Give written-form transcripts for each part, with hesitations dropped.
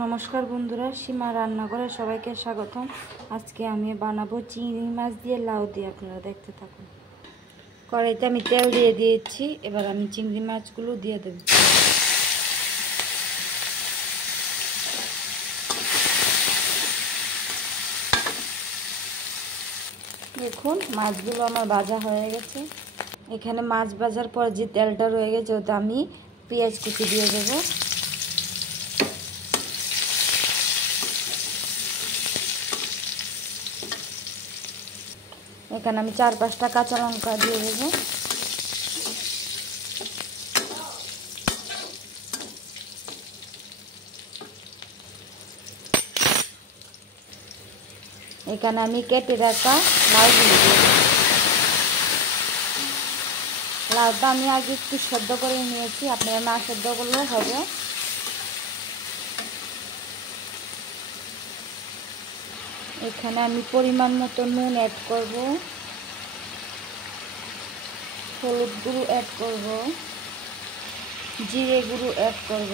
নমস্কার বন্ধুরা, সীমা রান্নাঘরে সবাইকে স্বাগতম। আজকে আমি বানাবো চিংড়ি মাছ দিয়ে লাউ দিয়ে। আপনারা দেখতে থাকুন। কড়াইতে আমি তেল দিয়ে দিয়েছি। এবার আমি চিংড়ি মাছগুলো দিয়ে দেব। দেখুন মাছগুলো আমার ভাজা হয়ে গেছে। এখানে মাছ ভাজার পর যে তেলটা রয়ে গেছে ওটা আমি পেঁয়াজ কুচি দিয়ে দেবো। এখানে আমি 4-5টা কাঁচা লঙ্কা দিয়ে দেবো। এখানে আমি কেটে রাখা লাউগুলো দিয়ে দেবো। লাউটা আমি আগে একটু সেদ্ধ করে নিয়েছি, আপনারা না সেদ্ধ করলেও হবে। এখানে আমি পরিমাণ মতো নুন অ্যাড করব, হলুদ গুঁড়ো অ্যাড করব, জিরে গুঁড়ো অ্যাড করব।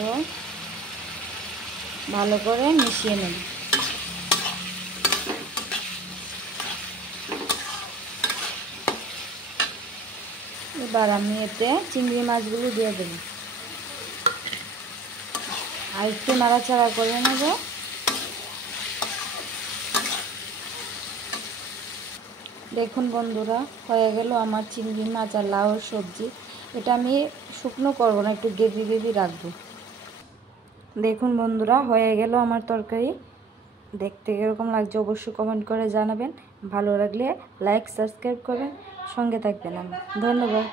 ভালো করে মিশিয়ে নেব। এবার আমি এতে চিংড়ি মাছগুলো দিয়ে দেব। আর একটু নাড়াচাড়া করে নেব। দেখুন বন্ধুরা, হয়ে গেল আমার চিংড়ি মাছ আর লাউর সবজি। এটা আমি শুকনো করব না, একটু গ্রেভি গ্রেভি রাখবো। দেখুন বন্ধুরা, হয়ে গেল আমার তরকারি। দেখতে কীরকম লাগছে অবশ্যই কমেন্ট করে জানাবেন। ভালো লাগলে লাইক সাবস্ক্রাইব করবেন, সঙ্গে থাকবেন। ধন্যবাদ।